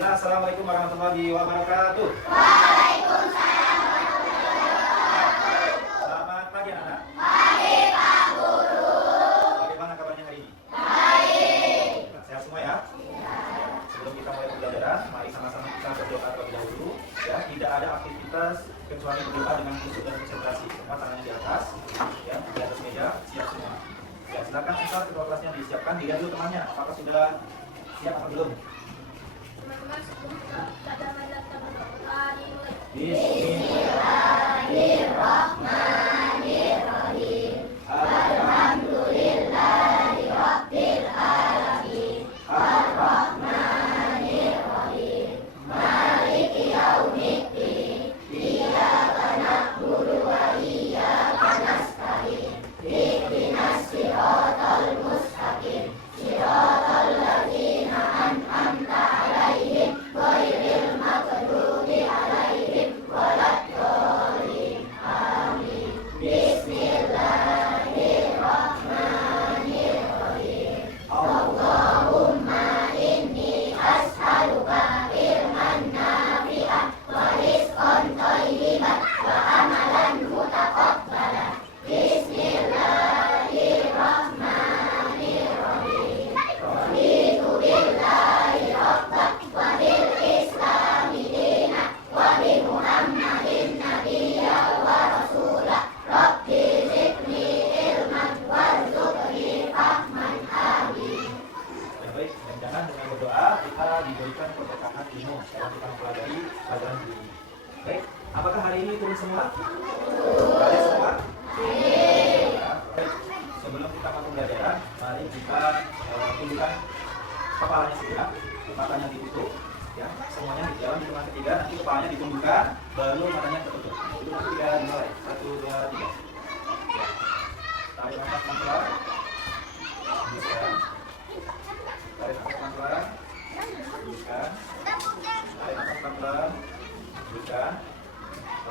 Bismillah, assalamualaikum warahmatullahi wabarakatuh. Selamat pagi anak-anak. Pagi Pak Guru. Bagaimana kabarnya hari ini? Baik. Sehat semua ya? Sebelum kita mulai pembelajaran, mari sama-sama kita berdoa terlebih dahulu. Ya, tidak ada aktivitas kecuali berdoa dengan khusyuk dan konsentrasi. Semua tangannya di atas, ya, di atas meja, siap semua. Ya, silakan Ustaz ketua kelasnya disiapkan. Dilihat dulu temannya, apakah sudah siap atau belum? Teman-teman sebelum kita berdoa dimulai. Bismillahirrahmanirrahim. Alhamdulillahi rabbil alamin. Ar-Rahmanirrahim. Maliki yaumiddin. Iyyaka na'budu wa iyyaka nasta'in. Ihdinas siratal mustaqim. Siratal ladzina an'amta 'alaihim ghairil maghdubi 'alaihim waladdallin. Amin. Bismillahirrahmanirrahim. Allahumma inni as'aluka ilman nafi'an wa rizqan thayyiban wa amalan mutaqabbalan. Bismillahirrahmanirrahim. Raditu billahi rabban wa bil islami dinan wa bi Muhammadin nabiyyan wa rasulah. Rabbi zidni ilman warzuqni fahman. Amin. Ya, baik, dan jangan dengan berdoa kita diberikan keberkahan ilmu dalam kita mempelajari pelajaran ini. Baik, apakah hari ini turun semua? Ada semua? Ya, baik. Sebelum kita masuk pembelajaran, mari kita tundukkan kepalanya segera, matanya ditutup, ya, semuanya di dalam hitungan ketiga, nanti kepalanya ditundukkan, baru matanya tertutup. Hitungan ketiga dimulai, 1, 2, 3. Ya. Tarik nafas pelan-pelan, hembuskan. Tarik nafas pelan-pelan, hembuskan. Tarik nafas pelan-pelan, hembuskan.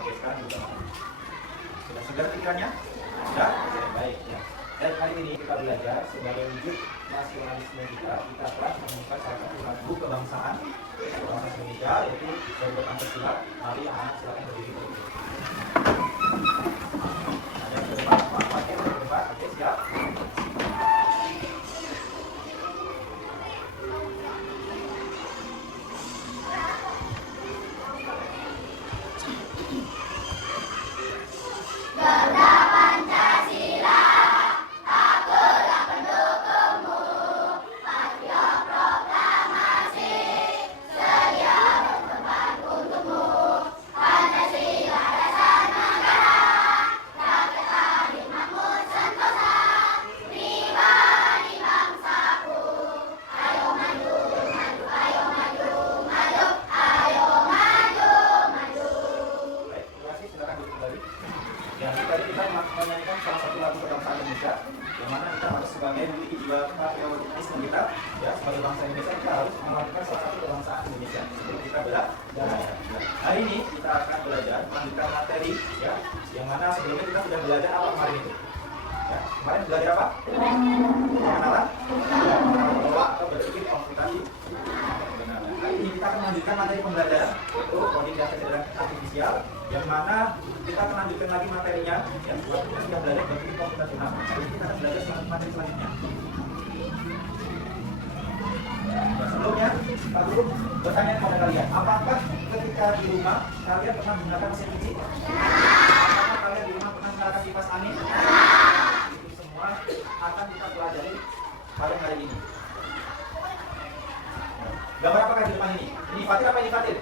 Oke, sekarang hembuskan. Sudah segar pikirannya? Sudah? Oke, baik. Ya. Dan hari ini kita belajar sebagai wujud nasionalisme kita telah menemukan salah satu lagu kebangsaan Indonesia, yaitu Bangsa Pancasila. Mari anak silakan berdiri terlebih dahulu. Ada yang berdepan, pakai berdepan, oke siap. Ya, tadi kita menyanyikan salah satu lagu kebangsaan Indonesia, yang mana kita harus sebagai memiliki jiwa patriotisme kita, ya, sebagai bangsa Indonesia kita harus melakukan salah satu kebangsaan Indonesia sebelum kita belajar. Hari ini kita akan belajar melanjutkan materi, ya, yang mana sebelumnya kita sudah belajar apa kemarin itu? Ya, kemarin belajar apa? Pengenalan, ya, mengelola atau berpikir konsultasi. Hari ini kita akan melanjutkan materi pembelajaran, yaitu coding dan kecerdasan artifisial, yang mana kita akan lanjutkan lagi materinya. Ya, buat kita sudah belajar berpikir komputasional, jadi kita akan belajar materi selanjutnya. Ya, sebelumnya, Pak Guru bertanya kepada kalian, apakah ketika di rumah kalian pernah menggunakan mesin cuci? Apakah kalian di rumah pernah menggunakan kipas angin? Itu semua akan kita pelajari pada hari ini. Gambar apakah di depan ini? Ini Fatir apa ini Fatir?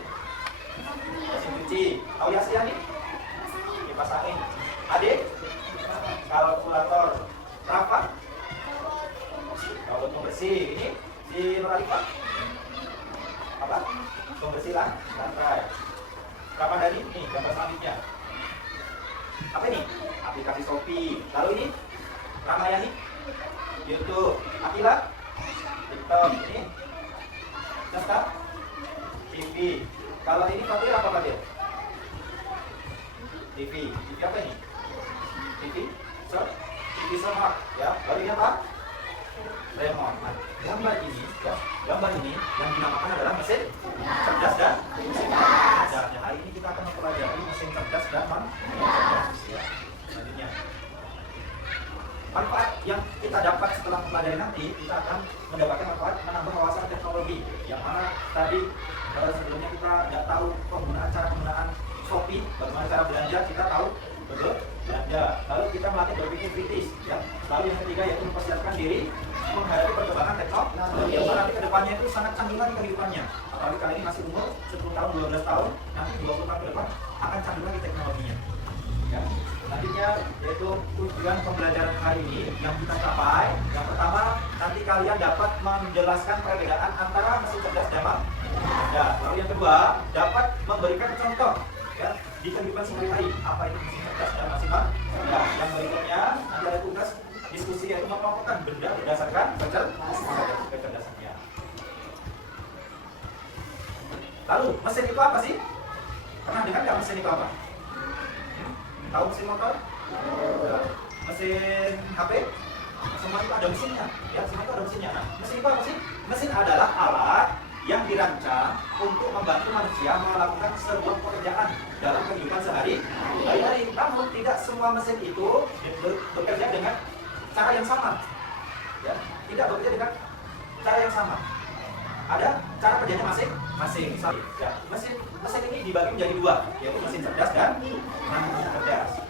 Mesin cuci. Aulia nih? Kipas angin. Adik? Kalkulator. Rafa? Robot pembersih. Ini di Nuralifa? Apa? Pembersih lantai. Kapan dari? Ini gambar selanjutnya. Apa ini? Aplikasi Shopee. Lalu ini? Ramayani? YouTube. Akila? TikTok. Ini? Nesta? TV. Kalau ini Fatir apa Fatir? TV. TV apa ini? TV? TV smart. Ya. Lalu ini apa? remote. Nah, gambar ini, ya, gambar ini yang dinamakan adalah mesin cerdas dan cerdas. Ya, hari ini kita akan mempelajari mesin cerdas dan cerdas. Ya, selanjutnya. Manfaat yang kita dapat setelah mempelajari nanti, kita akan mendapatkan manfaat menambah wawasan teknologi. Yang mana tadi sebelumnya kita nggak tahu cara penggunaan Shopee, bagaimana cara belanja, kita tahu betul belanja. Lalu kita melatih berpikir kritis, ya. Lalu yang ketiga yaitu mempersiapkan diri menghadapi perkembangan teknologi. Yang mana nanti kedepannya itu sangat canggih lagi kehidupannya. Apalagi kali ini masih umur 10 tahun, 12 tahun, nanti 20 tahun ke depan akan canggih lagi teknologinya. Ya. Selanjutnya yaitu tujuan pembelajaran hari ini yang kita capai. Yang pertama, nanti kalian dapat menjelaskan perbedaan antara mesin cerdas dan ya. Lalu yang kedua, dapat memberikan contoh, ya, di kehidupan sehari-hari apa itu mesin cerdas dan mesin ya. Yang berikutnya nanti ada tugas diskusi yaitu mengelompokkan benda berdasarkan kecerdasannya. Lalu mesin itu apa sih? Pernah dengar nggak mesin itu apa? Tahu mesin motor? Mesin HP? Semua itu ada mesinnya, ya, semua itu ada mesinnya. Nah, mesin itu apa sih? Mesin adalah alat yang dirancang untuk membantu manusia melakukan sebuah pekerjaan dalam kehidupan sehari-hari. Namun tidak semua mesin itu bekerja dengan cara yang sama, ya, tidak bekerja dengan cara yang sama. Ada cara kerjanya masing-masing. Ya, mesin ini dibagi menjadi dua, yaitu mesin cerdas dan non cerdas.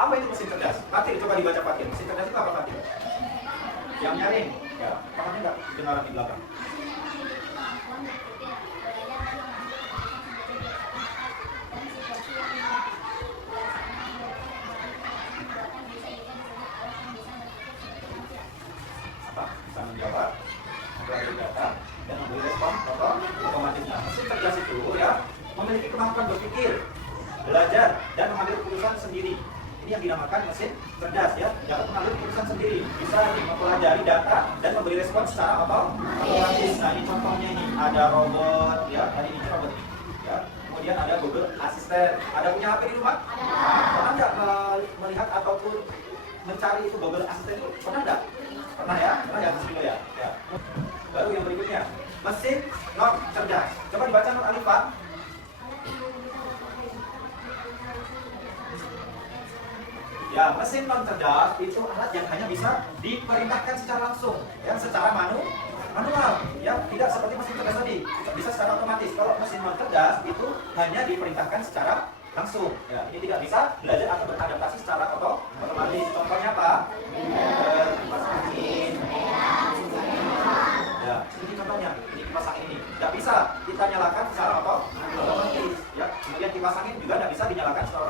Apa itu mesin cerdas? Fatir, coba dibaca Fatir. Mesin cerdas itu apa, Fatir? Yang nyaring, ya, makanya nggak kedengaran di belakang. Bisa menjawab, mempelajari data, dan memberi respon otomatis. Mesin cerdas itu, ya, memiliki kemampuan berpikir, belajar, dan mengambil keputusan sendiri. Ini yang dinamakan mesin cerdas, ya, dapat mengambil keputusan sendiri, bisa mempelajari data dan memberi respon secara otomatis. Nah, ini contohnya ini ada robot, ya, tadi ini robot ini, ya. Kemudian ada Google Assistant. Ada punya HP di rumah? Pernah nggak melihat ataupun mencari itu Google Assistant itu? Pernah nggak? Pernah ya? Pernah ya? Ya? Ya. Baru yang berikutnya, mesin non cerdas. Coba dibaca Nur Alifah. Ya, mesin non cerdas itu alat yang hanya bisa diperintahkan secara langsung, ya, secara manual, ya, tidak seperti mesin cerdas tadi, bisa secara otomatis. Kalau mesin non cerdas itu hanya diperintahkan secara langsung, ya, ini tidak bisa belajar atau beradaptasi secara otomatis. Contohnya apa? Kipas angin. Ya, ini contohnya, ini kipas angin ini tidak bisa kita nyalakan secara otomatis, ya. Kemudian kipas angin juga tidak bisa dinyalakan secara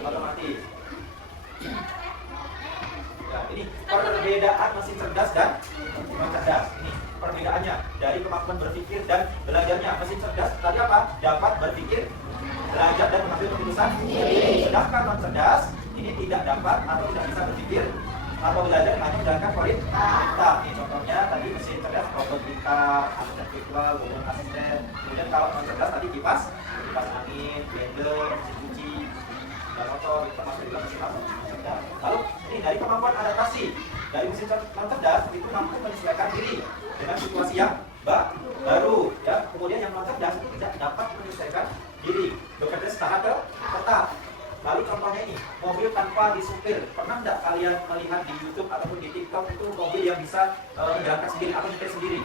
otomatis. Ya, ini perbedaan mesin cerdas dan non cerdas. Ini perbedaannya dari kemampuan berpikir dan belajarnya. Mesin cerdas tadi apa? Dapat berpikir, belajar, dan mengambil keputusan. Sedangkan non cerdas ini tidak dapat atau tidak bisa berpikir atau belajar, hanya menjalankan perintah. Ini contohnya tadi mesin cerdas robotika, asisten virtual, Google Assistant. Kemudian kalau non cerdas tadi kipas angin, blender, mesin cuci, dan motor, itu termasuk juga mesin cerdas. Lalu ini dari kemampuan adaptasi dari mesin non cerdas itu mampu menyesuaikan diri dengan situasi yang baru, ya. Kemudian yang non cerdas itu tidak dapat menyesuaikan diri, bekerja secara tetap. Lalu contohnya ini, mobil tanpa disupir. Pernah nggak kalian melihat di YouTube ataupun di TikTok itu mobil yang bisa berangkat sendiri atau nyetir sendiri?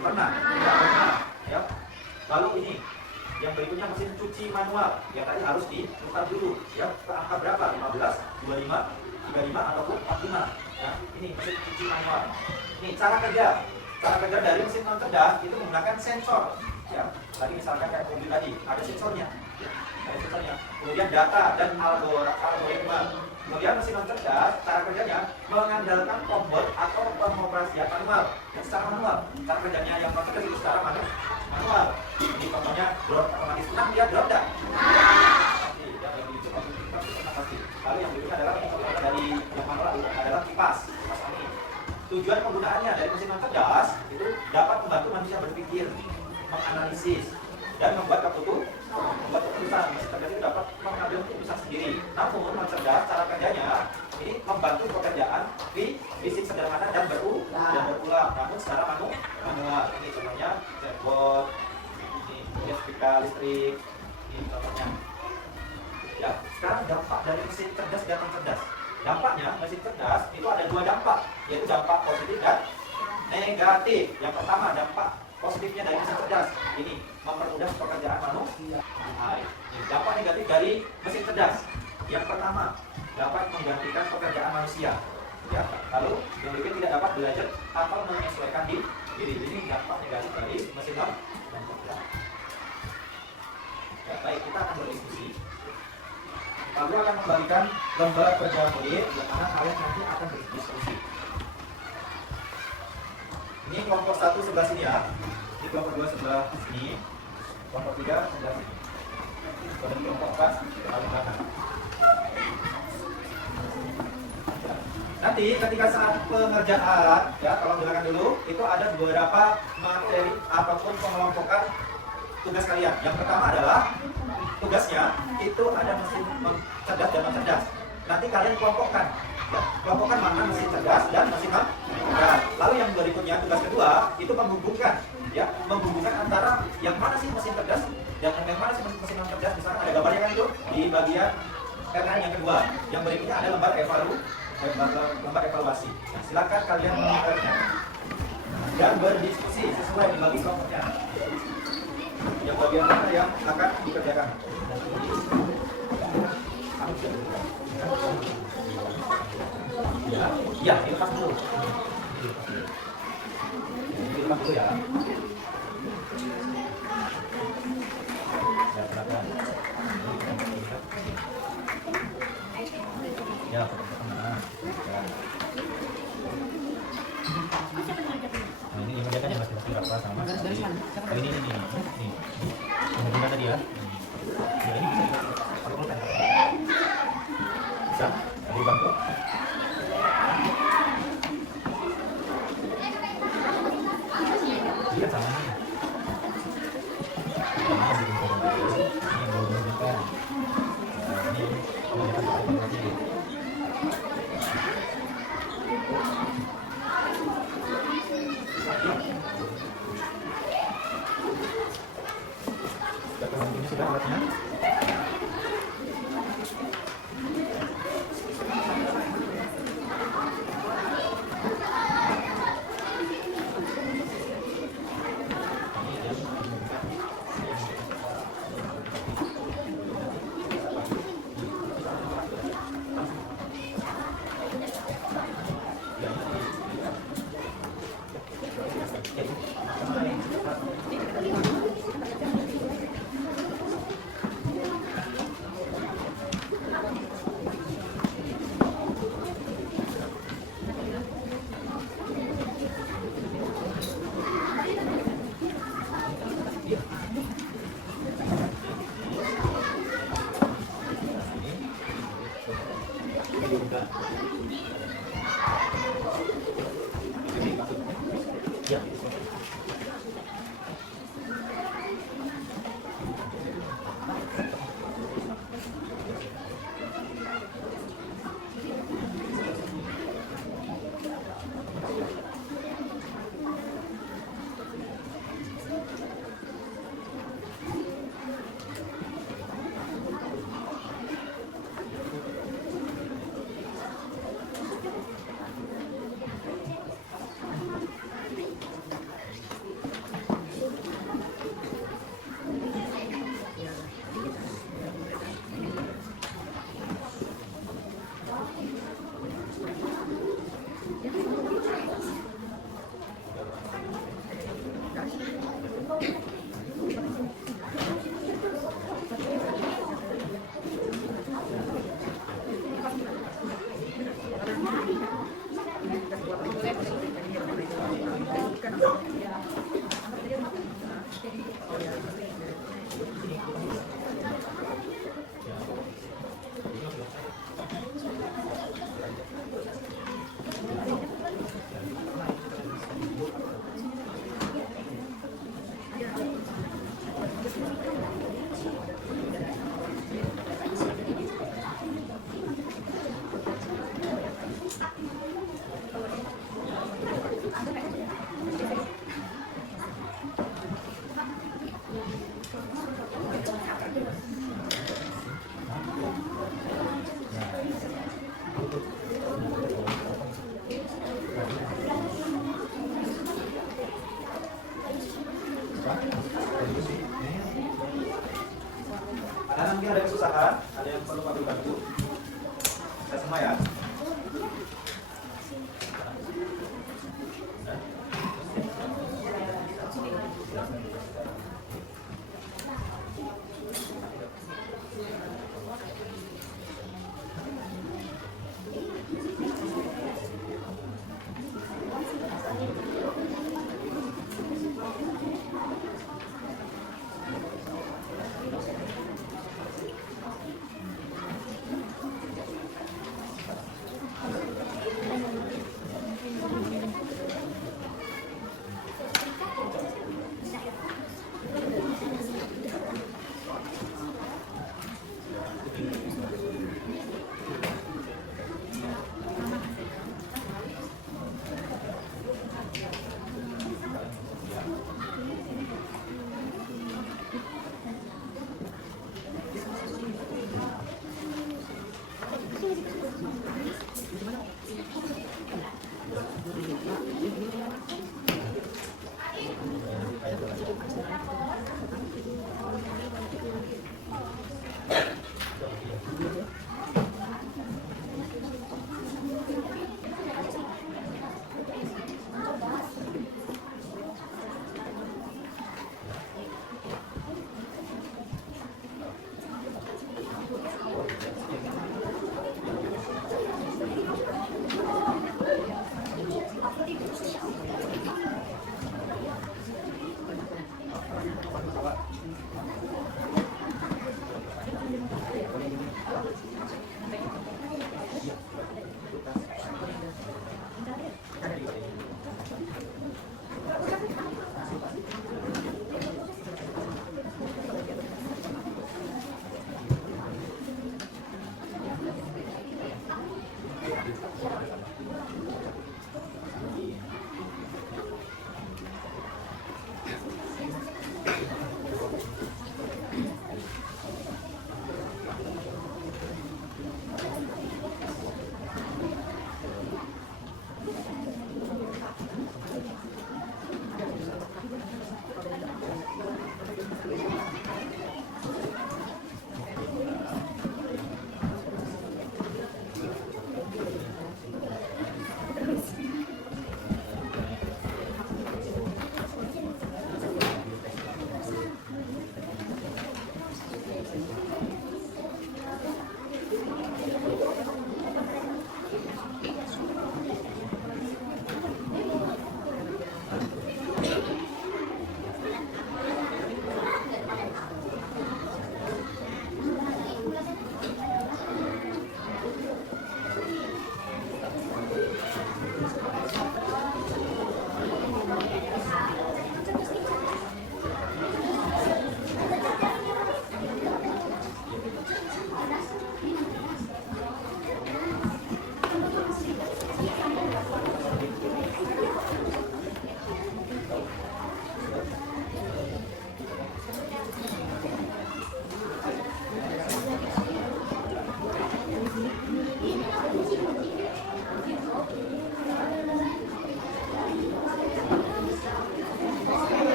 Pernah? Tidak pernah, ya. Lalu ini yang berikutnya mesin cuci manual, yang tadi harus diputar dulu, ya, ke angka berapa? 15, 25, 35 ataupun 45, ya. Ini mesin cuci manual. Ini cara kerja dari mesin non cerdas itu menggunakan sensor, ya. Tadi misalkan kayak mobil tadi ada sensornya, ya. Ada sensornya. Kemudian data dan algoritma. Kemudian mesin non cerdas cara kerjanya mengandalkan tombol atau pengoperasian manual, ya, secara manual. Cara kerjanya yang non cerdas itu secara manual. Ini contohnya drone otomatis. Pernah dia drone enggak? Pasti. Lalu yang berikutnya adalah dari yang manual adalah kipas angin. Tujuan penggunaannya dari mesin non cerdas itu dapat membantu manusia berpikir, menganalisis, dan membuat keputusan keputusan. Mesin cerdas itu dapat mengambil keputusan sendiri. Namun non cerdas cara kerjanya ini membantu pekerjaan di fisik sederhana dan berulang. Namun secara manual. Ini contohnya chatbot, ini setrika listrik, ini contohnya. Ya, sekarang dampak dari mesin cerdas dan non cerdas. Dampaknya mesin cerdas itu ada dua dampak, yaitu dampak positif dan negatif. Yang pertama dampak positifnya dari mesin cerdas ini mempermudah pekerjaan manusia. Nah, dampak negatif dari mesin cerdas. Yang pertama dapat menggantikan pekerjaan manusia. Ya, lalu yang lebih tidak dapat belajar atau menyesuaikan diri. Ini dampak negatif dari mesin cerdas. Ya, baik, kita akan berdiskusi. Lalu akan membagikan lembar kerja murid yang mana kalian nanti akan berdiskusi. Ini kelompok 1 sebelah sini ya. Ini kelompok 2 sebelah sini. Kelompok 3 sebelah sini. Dan kelompok 4 paling belakang. Nanti ketika saat pengerjaan, ya tolong dengarkan dulu, itu ada beberapa materi ataupun pengelompokan tugas kalian. Yang pertama adalah tugasnya itu ada mesin cerdas dan non cerdas. Nanti kalian kelompokkan, ya, kelompokkan mana mesin cerdas dan mesin non cerdas. Lalu yang berikutnya tugas kedua itu menghubungkan, ya, menghubungkan antara yang mana sih mesin cerdas dan yang mana sih mesin non cerdas. Misalkan ada gambarnya kan itu di bagian RN yang kedua. Yang berikutnya ada lembar evaluasi. Nah, silakan kalian mengajarnya dan berdiskusi sesuai dibagi kelompoknya. Yang bagian mana yang akan dikerjakan? Ya, dilepas dulu. Dilepas dulu ya. Ya, silakan. Ya, nah, ini mengerjakan yang masih berapa sama? Oh, ini. Mengerjakan tadi ya. Ya, ini bisa pakai pulpen. Bisa? Ada dibantu? Ini kan sama nih. Ini sudah alatnya. Ya. Ada mungkin ada kesusahan, ada yang perlu kami bantu. Kita semua ya.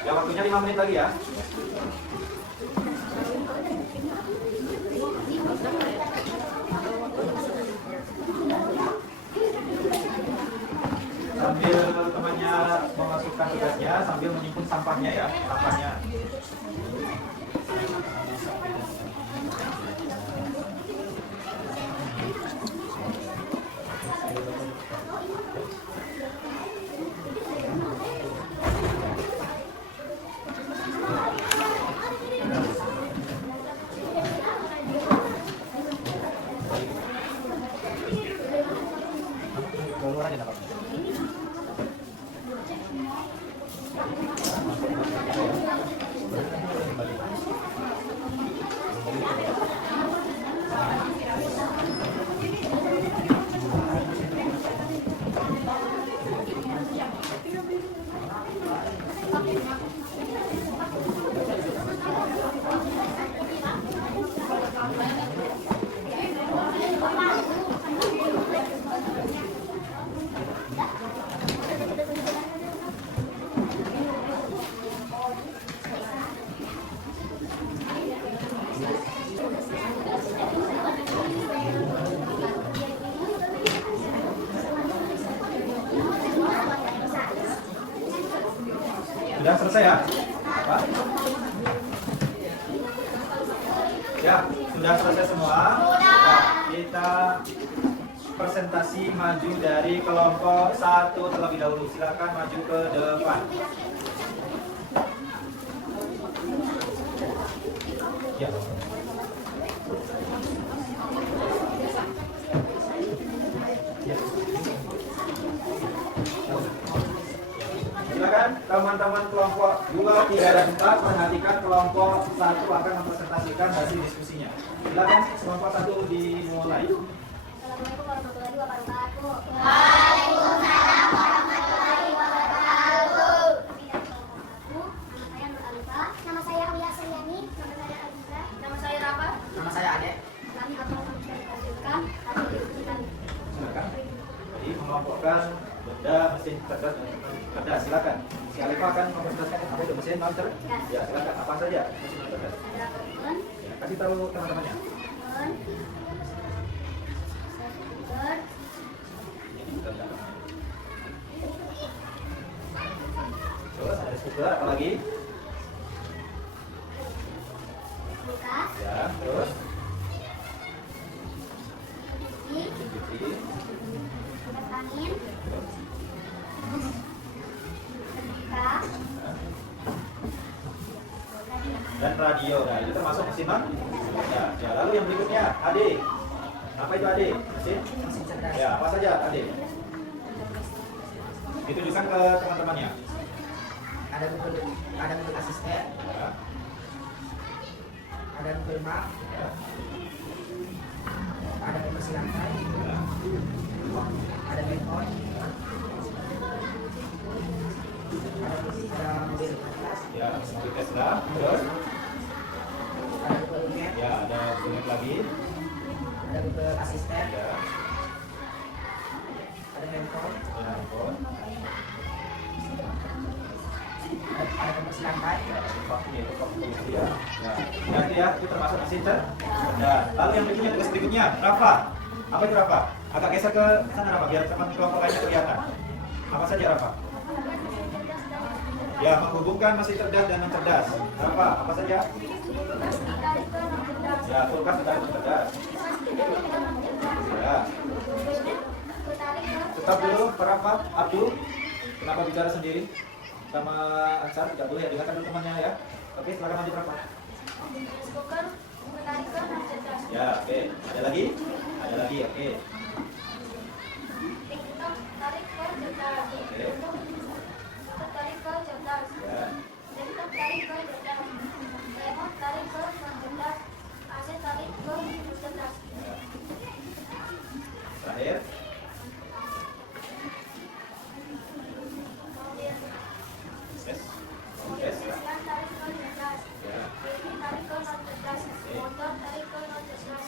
Ya, waktunya 5 menit lagi ya. Sambil temannya memasukkan melakukan tugasnya sambil menyimpan sampahnya ya, sampahnya. Keluar aja dapat. Sudah selesai ya? Pak? Ya, sudah selesai semua. Ya, kita presentasi maju dari kelompok 1 terlebih dahulu. Silakan maju ke depan. Ya. Silakan teman-teman kelompok 2, 3, dan 4 perhatikan kelompok 1 akan mempresentasikan hasil diskusinya. Silakan kelompok 1 dimulai. Assalamualaikum warahmatullahi wabarakatuh. Waalaikumsalam warahmatullahi wabarakatuh. Nama saya Nur Alifah. Nama saya Aulia Suryani. Nama saya Alisa. Nama saya Rafa. Nama saya Ade. Kami akan mempresentasikan hasil diskusi kami. Silakan. Jadi mengelompokkan benda mesin cerdas dan cerdas. Silakan. Si Alifah akan mempresentasikan apa itu mesin cerdas. Ya, silakan. Apa saja mesin cerdas. Ada telepon, Ya, kasih tahu teman-temannya. telepon, komputer, Terus ada skuter, apa lagi? kulkas, Ya, terus TV, TV, kipas angin, terus, setrika, dan radio. Nah, itu termasuk mesin kan? Ya, ya. Lalu yang berikutnya, Ade. Apa itu Ade? Mesin? Mesin cerdas. Ya, apa saja Ade? Ditunjukkan ke teman-temannya. Ada Google Asisten, Ya, ada Google Map, ya, ada pembersih lantai, ya. ada handphone, ada mobil atas, Ya, mobil Tesla. Terus, ada Google Map, ya ada Google lagi. ada Google Asisten, Ya, ada handphone, ya, handphone. ada pembersih lantai, Ya, nanti ya, itu termasuk mesin cerdas. Ya, lalu yang berikutnya, tugas berikutnya, Rafa. Apa itu Rafa? Agak geser ke sana Rafa, biar teman kelompok lainnya kelihatan. Apa saja Rafa? Ya, menghubungkan mesin cerdas dan non cerdas. Rafa, apa saja? Ya, kulkas dan non cerdas. Ya, tetap dulu, Rafa, Abdul. Kenapa bicara sendiri? Sama Ansar, tidak boleh ya, dengarkan dulu temannya ya. Oke, silakan lanjut Rafa. skuter, menarikan, dan cerdas. Ya, oke. Ada lagi? Ada lagi, oke. TikTok, tarik ke cerdas. Oke. Tarik ke cerdas. Ya, TikTok, tarik ke cerdas. Remote, tarik ke cerdas. AC, tarik ke cerdas. terakhir. Yes. Yes. Sekarang tarik ke cerdas. Ya. TV, tarik ke cerdas. Motor, tarik ke cerdas.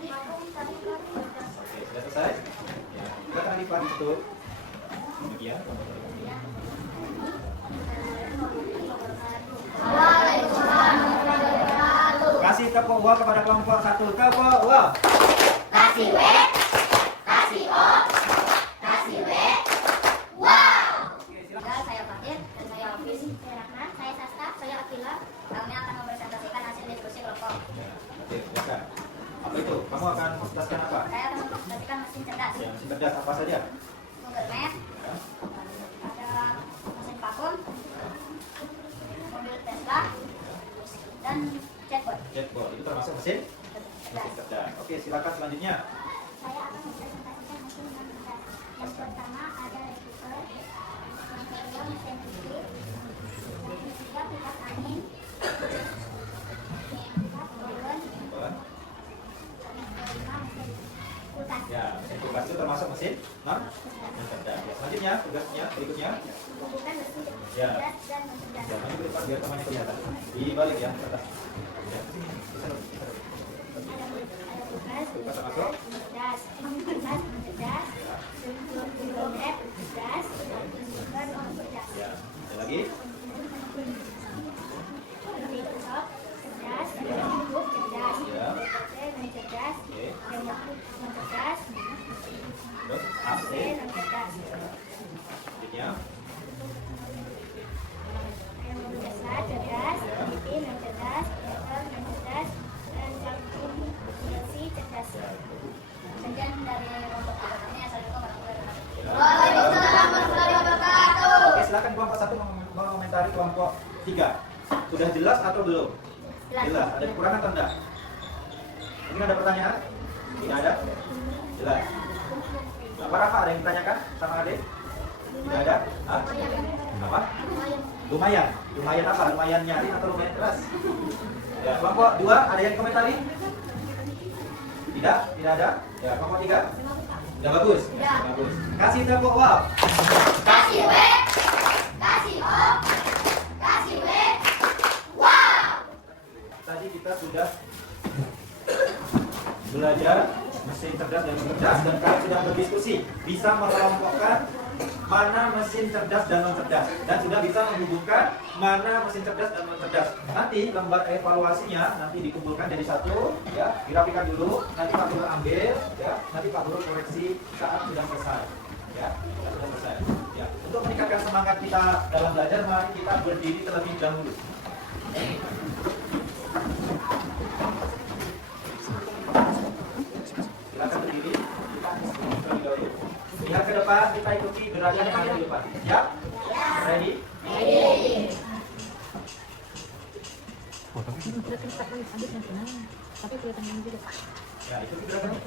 Vakum, tarik ke cerdas. Oke, sudah selesai? Ya. Kita akan lipat itu. Demikian. Kasih tepuk gua kepada kelompok 1. Tepuk gua. Kasih W, kasih O, kasih W. Wow. Oke, silakan. Saya Fatir. Oke, silakan. Apa itu? Kamu akan menjelaskan apa? Saya akan mempresentasikan mesin cerdas. Ya, mesin cerdas apa saja? Google Maps, Ya. ada mesin vakum, mobil Tesla, dan chatbot. Chatbot itu termasuk mesin Cerdas. cerdas. Oke, silakan selanjutnya. Saya akan mempresentasikan mesin yang cerdas. Yang pertama ada receiver, yang kedua mesin TV, yang ketiga kipas angin, yang keempat balon, Boleh. yang kelima mesin kulkas. Ya, mesin kulkas itu termasuk mesin cerdas. Ya, selanjutnya tugasnya berikutnya. Menghubungkan mesin Ya. cerdas dan mencerdas. Ya, maju ke depan biar temannya kelihatan. Dibalik ya, ke atas. Ya, ke sini. Ada kulkas, Kulkas termasuk? cerdas, kulkas mencerdas, Google Map cerdas, dan cerdas. Ya, ada lagi. Laptop cerdas, MacBook cerdas, Ya. PC mencerdas, Oke. remote mencerdas, Terus AC AC. mencerdas, Selanjutnya. mobil Tesla cerdas, TV mencerdas, motor mencerdas, dan kalkulator PLC cerdas. Sekian dari kelompok pertama. Assalamualaikum warahmatullahi wabarakatuh. Waalaikumsalam warahmatullahi wabarakatuh. Oke, silakan kelompok 1 mengomentari kelompok 3. Sudah jelas atau belum? Jelas. Ada kekurangan atau enggak? Mungkin ada pertanyaan? Tidak ada? Jelas. Apa Rafa, ada yang ditanyakan sama adik? Tidak ada? Hah? Apa? Lumayan. Lumayan apa? Lumayan nyaring atau lumayan keras? Ya, kelompok 2 ada yang komentari? Tidak? Tidak ada? Ya, kelompok 3? Sudah bagus? Ya. Bagus. Kasih tepuk wow. Kasih W, kasih O, kasih W. Wow. Tadi kita sudah belajar mesin cerdas dan cerdas dan kalian sudah berdiskusi bisa mengelompokkan mana mesin cerdas dan non cerdas dan sudah bisa menghubungkan mana mesin cerdas dan non cerdas. Nanti lembar evaluasinya nanti dikumpulkan jadi satu, ya dirapikan dulu. Nanti Pak Guru ambil, ya nanti Pak Guru koreksi saat sudah selesai, ya saat sudah selesai. Ya untuk meningkatkan semangat kita dalam belajar, mari kita berdiri terlebih dahulu. Silakan berdiri. Terlebih dahulu. Lihat ke depan, kita ikuti gerakan yang ada di depan. Siap? Ready? Ya, ikuti gerakannya.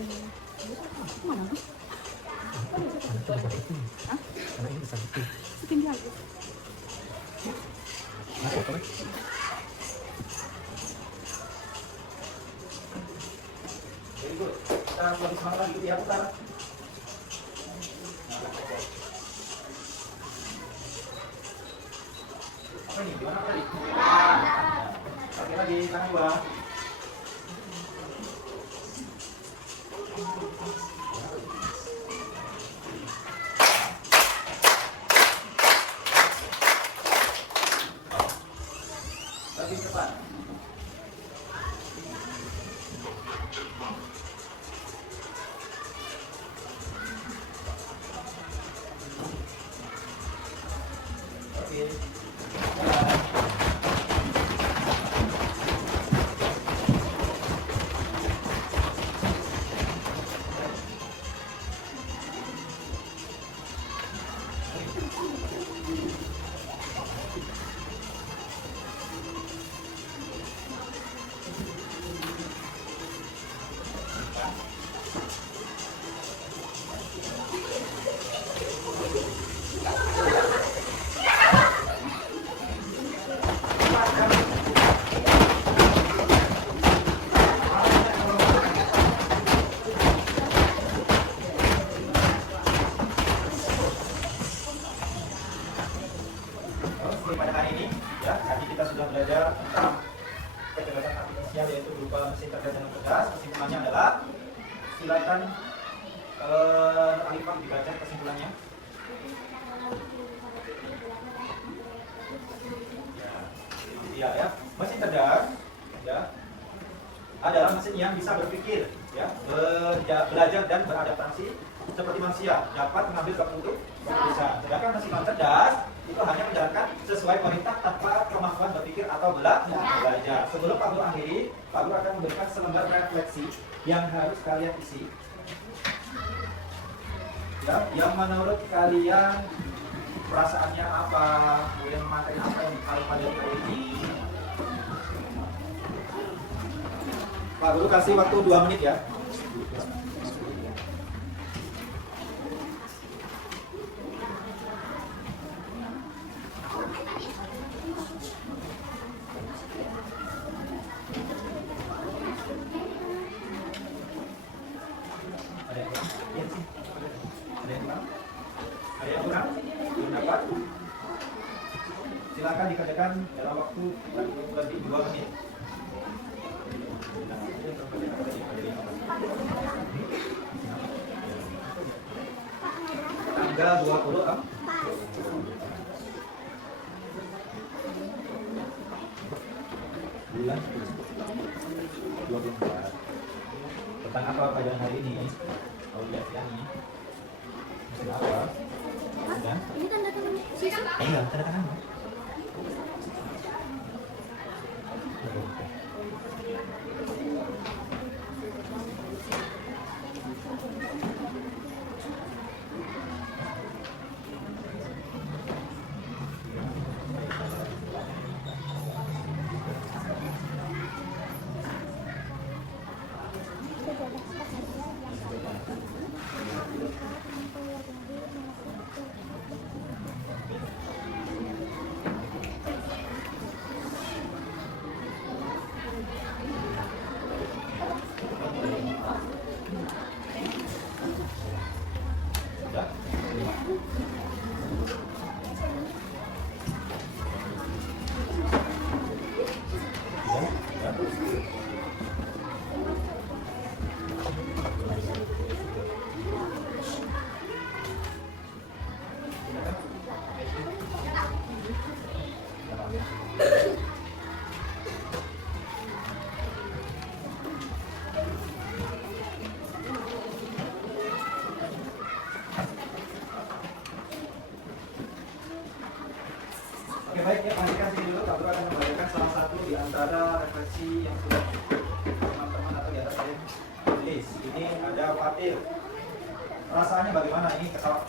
Very good. Kita lebih semangat lagi, ikuti ya, putar. Apa ini? Gimana tadi? Oke, lagi tangan dua. Lebih cepat. Oke. Oke, pada hari ini ya tadi kita sudah belajar tentang kecerdasan artifisial yaitu berupa mesin cerdas dan non cerdas. Kesimpulannya adalah silakan Alifah dibaca kesimpulannya. Ya, ya. Mesin cerdas ya adalah mesin yang bisa berpikir, ya, belajar dan beradaptasi seperti manusia, dapat mengambil keputusan. Sedangkan mesin non cerdas itu hanya menjalankan sesuai perintah tanpa kemampuan berpikir atau belajar. Sebelum Pak Guru akhiri, Pak Guru akan memberikan selembar refleksi yang harus kalian isi. Ya, yang menurut kalian perasaannya apa, kemudian materi apa yang kalian pelajari ini. Pak Guru kasih waktu 2 menit ya. Ada yang kurang? Belum dapat? Silakan dikerjakan dalam waktu lebih 2 menit. Tanggal 20 bulan 24. Tentang apa pelajaran hari ini? Oh lihat ya nih. Mesin apa? Dan? Ini tanda tangan siswa. Iya, tanda tangan. Oke baik ya, perhatikan sini dulu. Pak Guru akan membacakan salah satu di antara refleksi yang sudah teman-teman atau di atas saya tulis. Ini ada Fatir. Rasanya bagaimana ini? Ketawa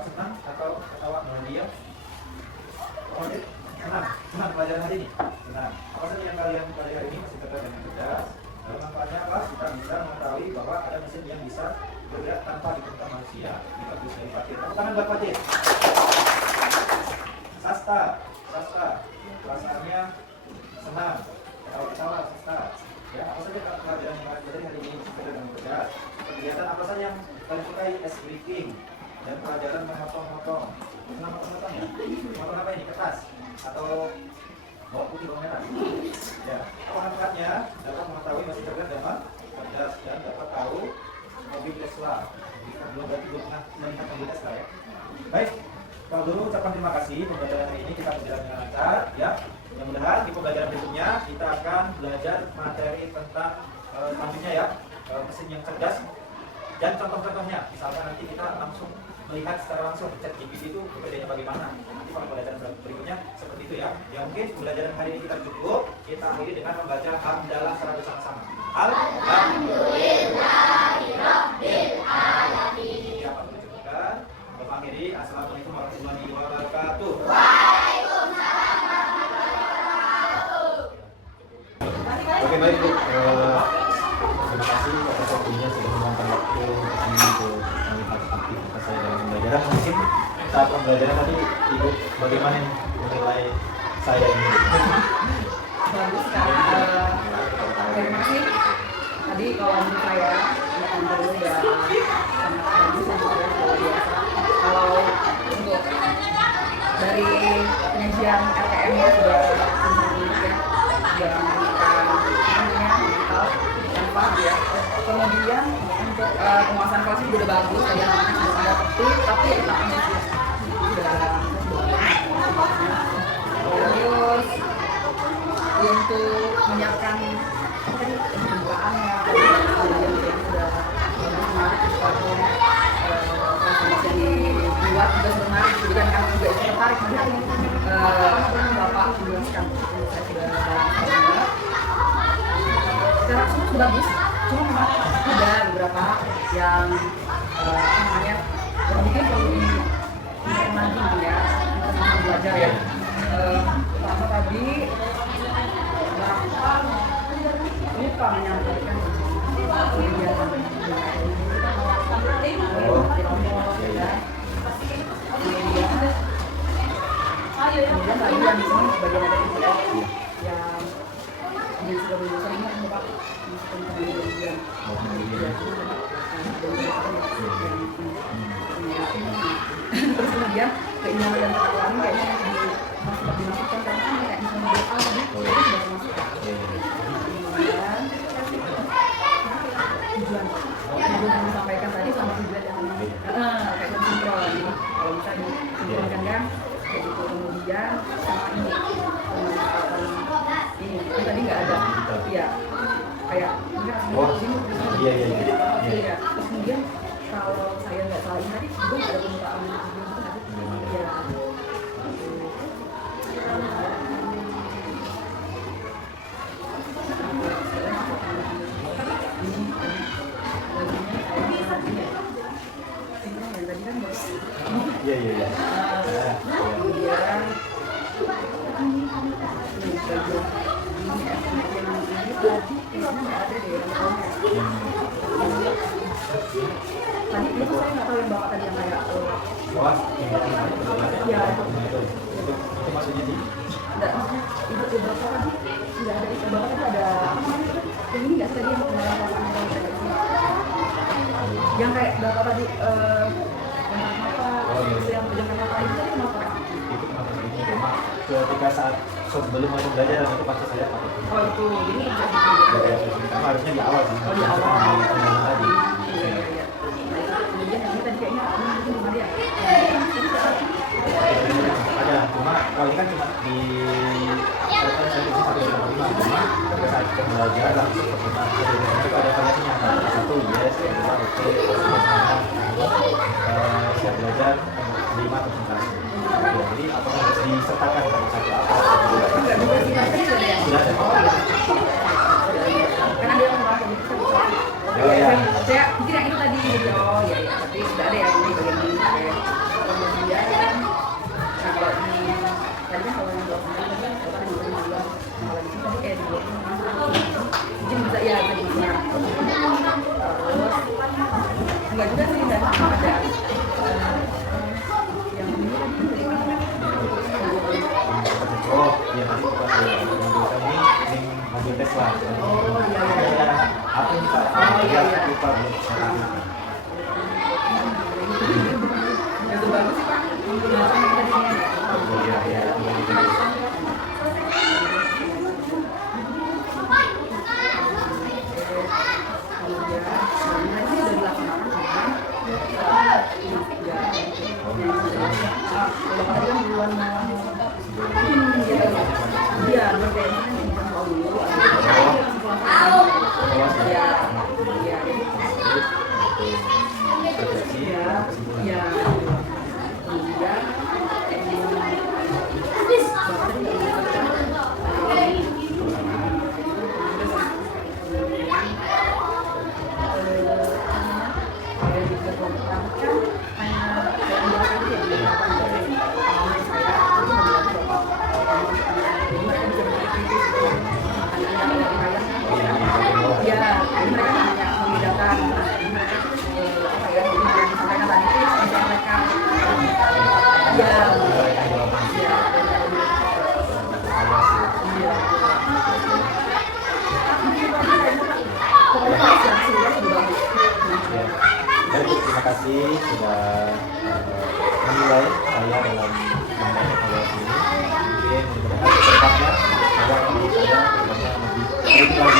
senang atau ketawa diam? Fatir, senang pelajaran hari ini? Senang. Apa saja yang kalian pelajari hari ini? Masih tetap dengan cerdas. Lalu manfaatnya apa? Kita bisa mengetahui bahwa ada mesin yang bisa bergerak tanpa diperintah manusia. Ini bagus dari Fatir. Tepuk tangan buat Fatir. Sasta, perasaannya senang, ketawa-ketawa, Sasta. Ya, apa saja pelajaran yang kalian pelajari hari ini sesuai dengan cerdas. Kegiatan apa saja yang kalian sukai? Ice breaking dan pelajaran memotong-motong. Senang motong-motong ya? Motong apa ini? Kertas atau bawang putih, bawang merah? Ya, apa manfaatnya? Dapat mengetahui masih cerdas dan dapat tahu mobil Tesla. Belum pernah melihat mobil Tesla ya. Baik. Pak Guru ucapkan terima kasih. Pembelajaran hari ini kita berjalan dengan lancar ya. Mudah-mudahan di pembelajaran berikutnya kita akan belajar materi tentang selanjutnya ya, mesin yang cerdas dan contoh-contohnya. Misalkan nanti kita langsung melihat secara langsung ChatGPT itu bedanya bagaimana. Nanti pada pembelajaran berikutnya seperti itu ya. Ya mungkin pembelajaran hari ini kita cukup. Kita akhiri dengan membaca hamdalah secara bersama-sama. Alhamdulillahirabbil alamin. Ya, Pak Guru cukupkan. Bapak akhiri. Assalamualaikum warahmatullahi wabarakatuh. Waalaikumsalam warahmatullahi wabarakatuh. Oke baik Bu. Terima kasih atas waktunya sudah meluangkan waktu kesini untuk melihat aktivitas saya dalam pembelajaran. Mungkin saat pembelajaran tadi Ibu bagaimana menilai saya ini? Bagus sekali. Terima kasih. Tadi kalau menurut saya yang dulu udah sangat bagus untuk saya luar biasa. Kalau untuk dari penyajian RTM-nya sudah sempurna ya, sudah memberikan namanya mental tanpa ya. Kemudian untuk penguasaan kelas juga udah bagus ya, ada tertib tapi tetap ambisius. Terus untuk menyiapkan pembukaannya sudah menarik sesuatu transformasi di buat tugas menarik gitu kan, kamu juga ikut tertarik melihat Bapak menjelaskan. Saya sudah bahas secara semua sudah bagus, cuma memang ada beberapa yang namanya mungkin perlu diingatkan lagi gitu ya, kita sama belajar ya. Pertama tadi Bapak lupa menyampaikan kegiatan kemudian tadi yang di sini sebagian ada yang sudah berusaha ini kan Bapak terus kemudian keinginan dan ketakwaan kayaknya masih dimasukkan karena kan kayak misalnya doa tadi itu sudah termasuk. Kemudian tujuan yang disampaikan tadi sama tujuan yang kayak sinkron. Jadi kalau misalnya sinkronkan kan kayak gitu. Kemudian sama ini tadi nggak ada, iya kayak ini rasanya iya. Terus kemudian kalau saya nggak salah ini tadi juga ada pembukaan ya. Iya. Tadi itu saya nggak tahu yang Bapak tadi yang kayak ya itu maksudnya sih enggak, maksudnya itu Bapak tadi nggak ada itu Bapak tadi ada yang ini nggak sih tadi yang kayak Bapak tadi yang apa yang apa itu tadi kenapa? itu kenapa begitu cuma ketika saat sebelum masuk belajar itu pasti saya pakai itu jadi harusnya di awal sih di awal tadi. Kemudian ini tadi kayaknya mungkin belum ada ya? Ada, cuma kalau ini kan cuma di saya di sini 1,5 cuma pada saat pembelajaran itu ada variasinya satu yes, kedua oke, siap belajar, kelima konsentrasi. Jadi apakah harus disertakan pada satu apa? Sudah ada. Karena dia membahas saya kira itu tadi gitu. Oh iya, tapi sudah ada ya ini bagian ini. Kemudian nah kalau ini tadi kan kalau yang 2 kali kan kalau di bulan kalau di sini tadi kayak di 20 mungkin bisa ya jadi bisa. Terus enggak juga sih dan ada yang ini Oh iya nanti bukan ini mobil Tesla. oh iya. Apa ini Pak? Lupa belum. Itu bagus sih Pak. Penjelasan tadi. Iya. Terima kasih sudah menilai saya dalam membaca evaluasi ini. Mungkin mudah-mudahan ke depannya saya akan lebih lebih